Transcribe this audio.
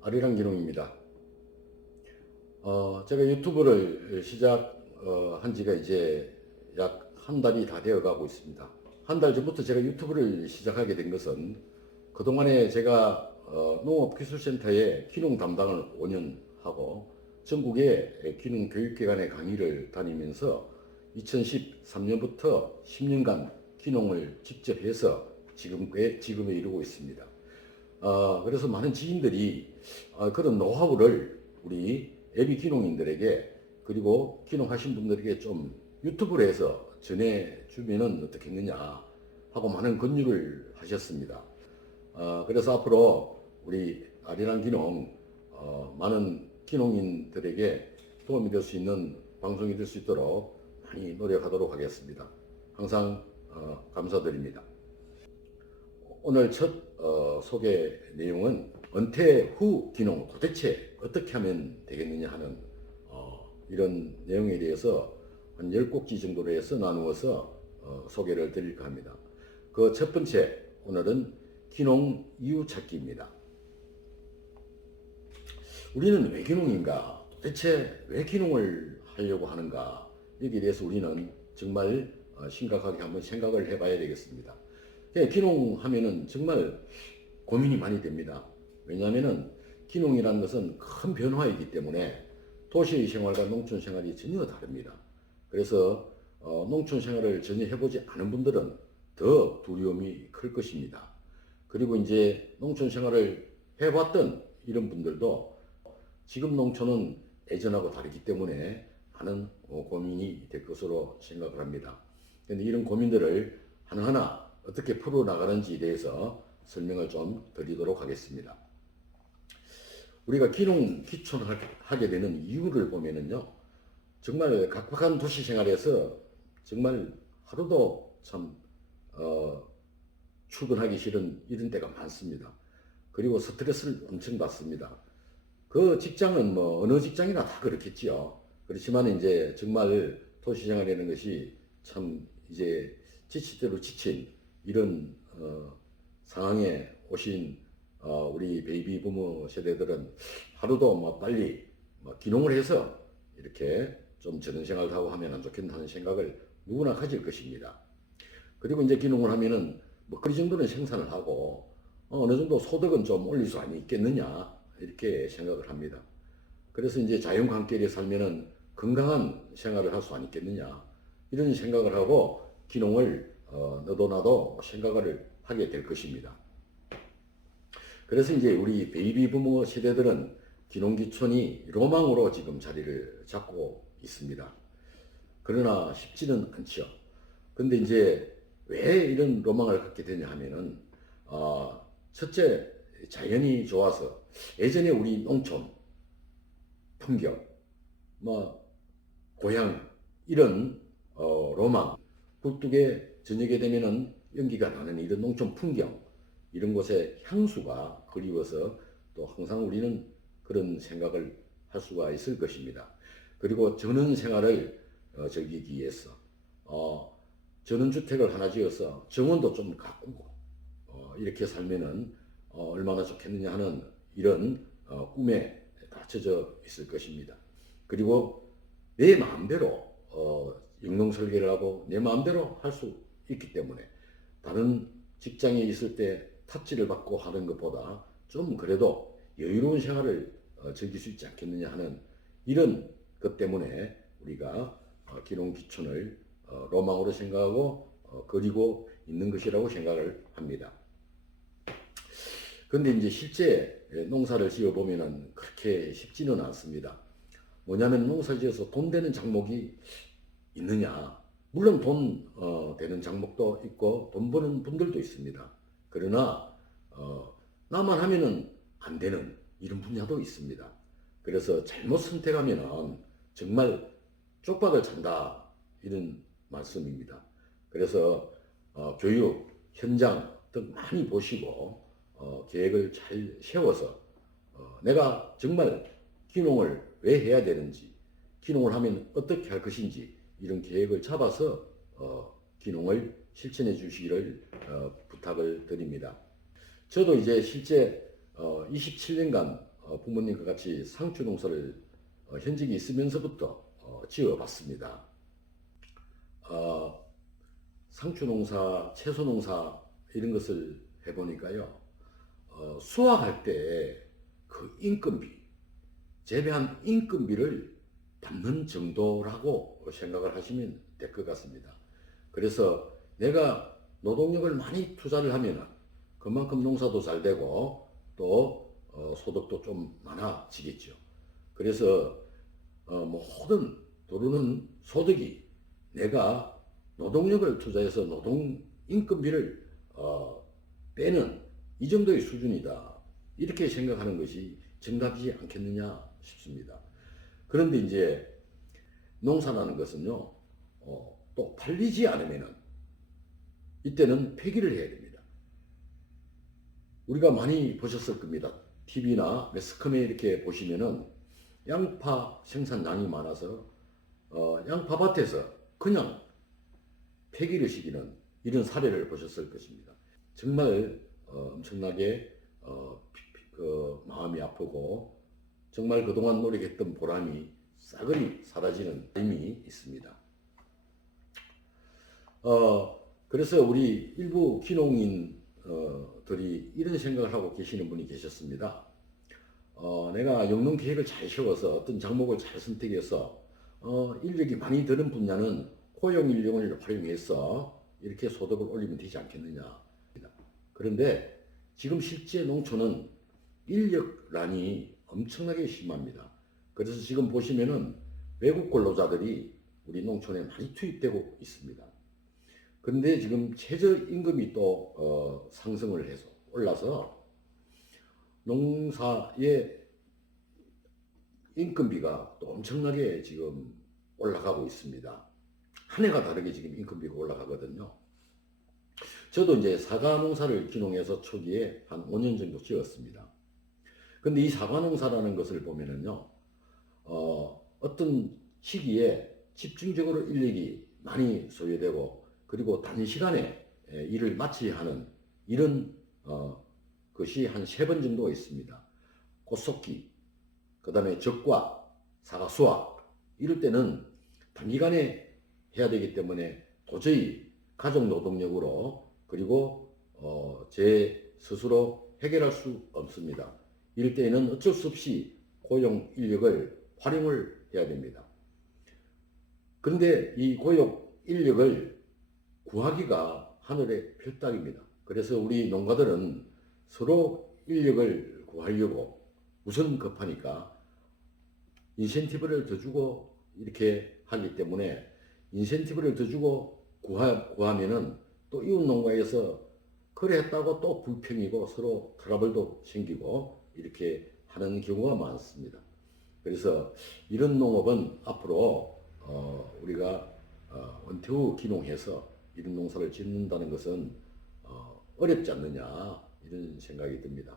아리랑 기농입니다. 제가 유튜브를 시작한 지가 이제 약 한 달이 다 되어 가고 있습니다. 한 달 전부터 제가 유튜브를 시작하게 된 것은 그동안에 제가 농업기술센터에 기농 담당을 5년 하고 전국의 기농 교육기관의 강의를 다니면서 2013년부터 10년간 기농을 직접 해서 지금에 이르고 있습니다. 그래서 많은 지인들이 그런 노하우를 우리 애비 기농인들에게 그리고 기농하신 분들에게 좀 유튜브로 해서 전해주면은 어떻겠느냐 하고 많은 권유를 하셨습니다. 그래서 앞으로 우리 아리랑 기농 많은 기농인들에게 도움이 될 수 있는 방송이 될 수 있도록 많이 노력하도록 하겠습니다. 항상 감사드립니다. 오늘 첫 소개 내용은 은퇴 후 기농 도대체 어떻게 하면 되겠느냐 하는 이런 내용에 대해서 한 10곡지 정도로 해서 나누어서 소개를 드릴까 합니다. 그 첫 번째, 오늘은 기농 이유 찾기입니다. 우리는 왜 기농인가? 도대체 왜 기농을 하려고 하는가? 여기에 대해서 우리는 정말 심각하게 한번 생각을 해봐야 되겠습니다. 기농하면은 정말 고민이 많이 됩니다. 왜냐하면은 기농이라는 것은 큰 변화이기 때문에 도시 생활과 농촌 생활이 전혀 다릅니다. 그래서 농촌 생활을 전혀 해보지 않은 분들은 더 두려움이 클 것입니다. 그리고 이제 농촌 생활을 해봤던 이런 분들도 지금 농촌은 예전하고 다르기 때문에 많은 고민이 될 것으로 생각을 합니다. 그런데 이런 고민들을 하나하나 어떻게 풀어나가는지에 대해서 설명을 좀 드리도록 하겠습니다. 우리가 기농 기촌을 하게 되는 이유를 보면은요, 정말 각박한 도시 생활에서 정말 하루도 참 출근하기 싫은 이런 때가 많습니다. 그리고 스트레스를 엄청 받습니다. 그 직장은 뭐 어느 직장이나 다 그렇겠지요. 그렇지만 이제 정말 도시 생활이라는 것이 참 이제 지칠 대로 지친 이런 상황에 오신 우리 베이비 부모 세대들은 하루도 뭐 빨리 기농을 해서 이렇게 좀 저런 생활을 하고 하면 안 좋겠다는 생각을 누구나 가질 것입니다. 그리고 이제 기농을 하면은 뭐그 정도는 생산을 하고 어느 정도 소득은 좀 올릴 수 있겠느냐 이렇게 생각을 합니다. 그래서 이제 자연과 함께 살면은 건강한 생활을 할 수 있겠느냐 이런 생각을 하고 기농을 너도 나도 생각을 하게 될 것입니다. 그래서 이제 우리 베이비 부모 세대들은 기농기촌이 로망으로 지금 자리를 잡고 있습니다. 그러나 쉽지는 않죠. 근데 이제 왜 이런 로망을 갖게 되냐 하면은 첫째 자연이 좋아서 예전에 우리 농촌 풍경 뭐 고향 이런 로망 굴뚝에 저녁에 되면은 연기가 나는 이런 농촌 풍경 이런 곳의 향수가 그리워서 또 항상 우리는 그런 생각을 할 수가 있을 것입니다. 그리고 전원 생활을 즐기기 위해서 전원주택을 하나 지어서 정원도 좀 가꾸고 이렇게 살면은 얼마나 좋겠느냐 하는 이런 꿈에 닫혀져 있을 것입니다. 그리고 내 마음대로 영농 설계를 하고 내 마음대로 할 수 있기 때문에 다른 직장에 있을 때 탑지를 받고 하는 것보다 좀 그래도 여유로운 생활을 즐길 수 있지 않겠느냐 하는 이런 것 때문에 우리가 기농기촌을 로망으로 생각하고 그리고 있는 것이라고 생각을 합니다. 그런데 이제 실제 농사를 지어 보면은 그렇게 쉽지는 않습니다. 뭐냐면 농사 지어서 돈 되는 작목이 있느냐? 물론 돈 되는 작목도 있고 돈 버는 분들도 있습니다. 그러나 나만 하면은 안 되는 이런 분야도 있습니다. 그래서 잘못 선택하면은 정말 쪽박을 찬다 이런 말씀입니다. 그래서 교육, 현장 등 많이 보시고 계획을 잘 세워서 내가 정말 기농을 왜 해야 되는지, 기농을 하면 어떻게 할 것인지 이런 계획을 잡아서 기농을 실천해 주시기를 부탁을 드립니다. 저도 이제 실제 27년간 부모님과 같이 상추 농사를 현직에 있으면서부터 지어봤습니다. 상추 농사, 채소 농사 이런 것을 해보니까요. 수확할 때 그 인건비, 재배한 인건비를 받는 정도라고 생각을 하시면 될 것 같습니다. 그래서 내가 노동력을 많이 투자를 하면 그만큼 농사도 잘 되고 또 소득도 좀 많아지겠죠. 그래서 모든 들어오는 소득이 내가 노동력을 투자해서 노동 인건비를 빼는 이 정도의 수준이다. 이렇게 생각하는 것이 정답이지 않겠느냐 싶습니다. 그런데 이제 농사라는 것은요, 또 팔리지 않으면은 이때는 폐기를 해야 됩니다. 우리가 많이 보셨을 겁니다. TV나 매스컴에 이렇게 보시면은 양파 생산량이 많아서 양파밭에서 그냥 폐기를 시키는 이런 사례를 보셨을 것입니다. 정말 엄청나게 그 마음이 아프고 정말 그동안 노력했던 보람이 싸그리 사라지는 힘이 있습니다. 그래서 우리 일부 귀농인들이 이런 생각을 하고 계시는 분이 계셨습니다. 내가 영농 계획을 잘 세워서 어떤 작목을 잘 선택해서 인력이 많이 드는 분야는 고용 인력을 활용해서 이렇게 소득을 올리면 되지 않겠느냐. 그런데 지금 실제 농촌은 인력난이 엄청나게 심합니다. 그래서 지금 보시면은 외국 근로자들이 우리 농촌에 많이 투입되고 있습니다. 그런데 지금 최저임금이 또 상승을 해서 올라서 농사의 인건비가 또 엄청나게 지금 올라가고 있습니다. 한 해가 다르게 지금 인건비가 올라가거든요. 저도 이제 사과 농사를 귀농해서 초기에 한 5년 정도 지었습니다. 근데 이 사과 농사라는 것을 보면은요, 어떤 시기에 집중적으로 인력이 많이 소요되고, 그리고 단시간에 일을 마쳐야 하는 이런 것이 한 3번 정도가 있습니다. 꽃속기, 그 다음에 적과, 사과 수확, 이럴 때는 단기간에 해야 되기 때문에 도저히 가족 노동력으로 그리고 제 스스로 해결할 수 없습니다. 이럴 때에는 어쩔 수 없이 고용 인력을 활용을 해야 됩니다. 그런데 이 고용 인력을 구하기가 하늘의 별따기입니다. 그래서 우리 농가들은 서로 인력을 구하려고 우선 급하니까 인센티브를 더 주고 이렇게 하기 때문에 인센티브를 더 주고 구하면은 또 이웃 농가에서 그랬다고 또 불평이고 서로 트러블도 생기고 이렇게 하는 경우가 많습니다. 그래서 이런 농업은 앞으로 우리가 원태후 귀농해서 이런 농사를 짓는다는 것은 어렵지 않느냐 이런 생각이 듭니다.